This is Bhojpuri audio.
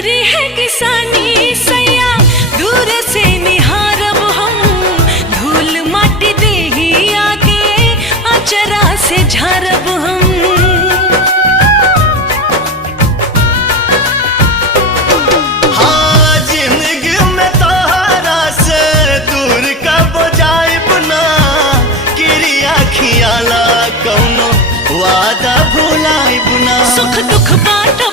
करी है किसानी सैया दूर से निहारब हम, धूल माटी देही आगे अचरा से झारब हम। हाँ जिंदगी में तोहरा से दूर कब जाइब ना, क्रिया खियाला कौनो वादा भुलाइब ना। सुख दुख बांटो